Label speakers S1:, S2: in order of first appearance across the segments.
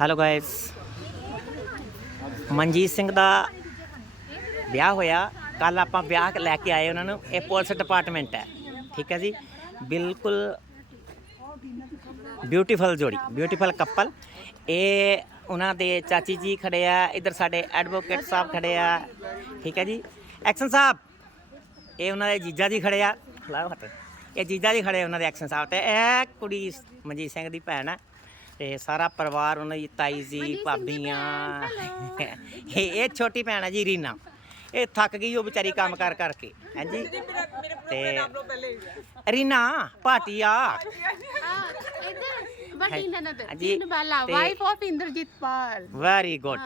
S1: Hello guys Manjeet Singh ਦਾ ਵਿਆਹ ਹੋਇਆ। ਕੱਲ ਆਪਾਂ ਵਿਆਹ ਲੈ ਕੇ ਆਏ ਉਹਨਾਂ ਨੂੰ। ਇਹ ਪੁਲਿਸ ਡਿਪਾਰਟਮੈਂਟ ਹੈ। ਠੀਕ ਹੈ ਜੀ? ਬਿਲਕੁਲ ਬਿਊਟੀਫੁਲ ਜੋੜੀ ਬਿਊਟੀਫੁਲ ਕਪਲ ਇਹ ਉਹਨਾਂ ਦੇ ਚਾਚੀ ਜੀ ਖੜੇ ਆ। ਇਧਰ ਸਾਡੇ ਐਡਵੋਕੇਟ ਸਾਹਿਬ ਖੜੇ ਆ। ਠੀਕ ਹੈ ਜੀ? ਐਕਸ਼ਨ ਸਾਹਿਬ, ਇਹ ਉਹਨਾਂ ਦੇ ਜੀਜਾ ਜੀ ਖੜੇ ਆ। ਲਾਓ ਹੱਥ। ਇਹ ਜੀਜਾ ਜੀ ਖੜੇ ਉਹਨਾਂ ਦੇ ਐਕਸ਼ਨ ਸਾਹਿਬ ਤੇ। ਇਹ ਕੁੜੀ ਮਨਜੀਤ ਸਿੰਘ ਦੀ ਭੈਣ ਆ ਤੇ ਸਾਰਾ ਪਰਿਵਾਰ ਉਹਨਾਂ ਦੀ ਤਾਈ ਜੀ ਭਾਬੀਆਂ। ਇਹ ਇਹ ਛੋਟੀ ਭੈਣ ਆ ਜੀ ਰੀਨਾ। ਇਹ ਥੱਕ ਗਈ ਉਹ ਵਿਚਾਰੀ ਕੰਮ ਕਰ ਕਰਕੇ ਹਾਂਜੀ। ਤੇ ਰੀਨਾ ਭਾਟੀਆ
S2: ਇੱਧਰ। ਵੱਡੀ ਨਨਦ Jeen Bala wife of Inderjit Pal
S1: very good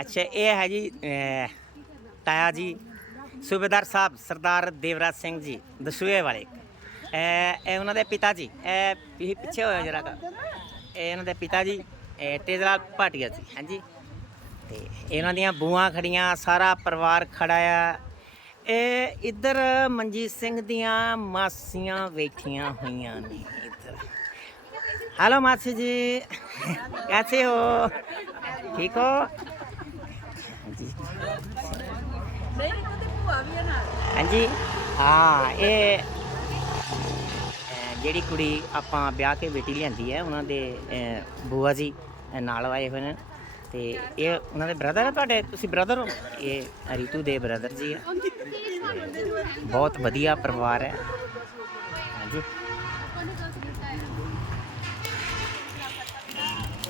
S1: ਅੱਛਾ ਇਹ ਹੈ ਜੀ ਤਾਇਆ ਜੀ ਸੂਬੇਦਾਰ ਸਾਹਿਬ ਸਰਦਾਰ ਦੇਵਰਾਜ ਸਿੰਘ ਜੀ ਦਸੂਏ ਵਾਲੇ। ਇਹ ਇਹ ਉਹਨਾਂ ਦੇ ਪਿਤਾ ਜੀ ਇਹ ਪਿੱਛੇ ਹੋਇਆ ਜਰਾ ਕਾ ਇਹ ਉਹਨਾਂ ਦੇ ਪਿਤਾ ਜੀ ਇਹ ਤੇਜ ਲਾਲ ਭਾਟੀਆ ਜੀ ਹਾਂਜੀ ਤੇ ਇਹਨਾਂ ਦੀਆਂ ਬੂਆਂ ਖੜੀਆਂ ਸਾਰਾ ਪਰਿਵਾਰ ਖੜਾ ਆ ਇਹ ਇੱਧਰ ਮਨਜੀਤ ਸਿੰਘ ਦੀਆਂ ਮਾਸੀਆਂ ਬੈਠੀਆਂ ਹੋਈਆਂ ਨੇ ਇੱਧਰ ਹੈਲੋ ਮਾਸੀ ਜੀ ਕੈਸੇ ਹੋ ਠੀਕ ਹੋ ਹਾਂਜੀ ਹਾਂ ਇਹ ਜਿਹੜੀ ਕੁੜੀ ਆਪਾਂ ਵਿਆਹ ਕੇ ਬੇਟੀ ਲਿਆਂਦੀ ਹੈ ਉਹਨਾਂ ਦੇ ਬੂਆ ਜੀ ਨਾਲ ਆਏ ਹੋਏ ਨੇ। ਤੇ ਇਹ ਉਹਨਾਂ ਦੇ ਬ੍ਰਦਰ ਹੈ ਤੁਹਾਡੇ? ਤੁਸੀਂ ਬ੍ਰਦਰ ਹੋ? ਇਹ ਰੀਤੂ ਦੇ ਬ੍ਰਦਰ ਜੀ ਹੈ ਬਹੁਤ ਵਧੀਆ ਪਰਿਵਾਰ ਹੈ। ਹਾਂਜੀ।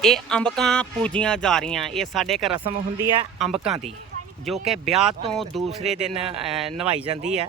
S1: ਇਹ ਅੰਬਕਾਂ ਪੂਜੀਆਂ ਜਾ ਰਹੀਆਂ। ਇਹ ਸਾਡੇ ਇੱਕ ਰਸਮ ਹੁੰਦੀ ਹੈ ਅੰਬਕਾਂ ਦੀ ਜੋ ਕਿ ਵਿਆਹ ਤੋਂ ਦੂਸਰੇ ਦਿਨ ਅਹ, ਨਵਾਈ ਜਾਂਦੀ ਹੈ।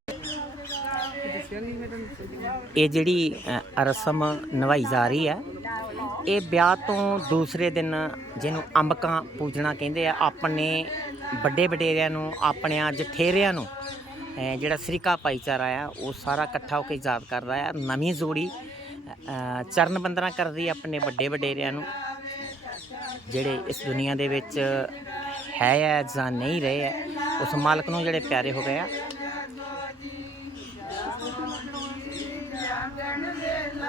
S1: ਇਹ ਜਿਹੜੀ ਅ, ਰਸਮ ਨਿਭਾਈ ਜਾ ਰਹੀ ਹੈ ਇਹ ਵਿਆਹ ਤੋਂ ਦੂਸਰੇ ਦਿਨ ਜਿਹਨੂੰ ਅੰਬਕਾਂ ਪੂਜਣਾ ਕਹਿੰਦੇ ਆ ਆਪਣੇ ਵੱਡੇ ਵਡੇਰਿਆਂ ਨੂੰ ਆਪਣਿਆਂ ਜਠੇਰਿਆਂ ਨੂੰ ਅ, ਜਿਹੜਾ ਸ੍ਰੀਕਾ ਭਾਈਚਾਰਾ ਆ ਉਹ ਸਾਰਾ ਇਕੱਠਾ ਹੋ ਕੇ ਯਾਦ ਕਰਦਾ ਆ ਨਵੀਂ ਜੋੜੀ ਅ, ਚਰਨ ਬੰਦਨਾ ਕਰਦੀ ਆ ਆਪਣੇ ਵੱਡੇ ਵਡੇਰਿਆਂ ਨੂੰ ਜਿਹੜੇ ਇਸ ਦੁਨੀਆ ਦੇ ਵਿੱਚ ਹੈ ਆ ਜਾਂ ਨਹੀਂ ਰਹੇ ਆ ਉਸ ਮਾਲਕ ਨੂੰ ਜਿਹੜੇ ਪਿਆਰੇ ਹੋ ਗਏ ਆ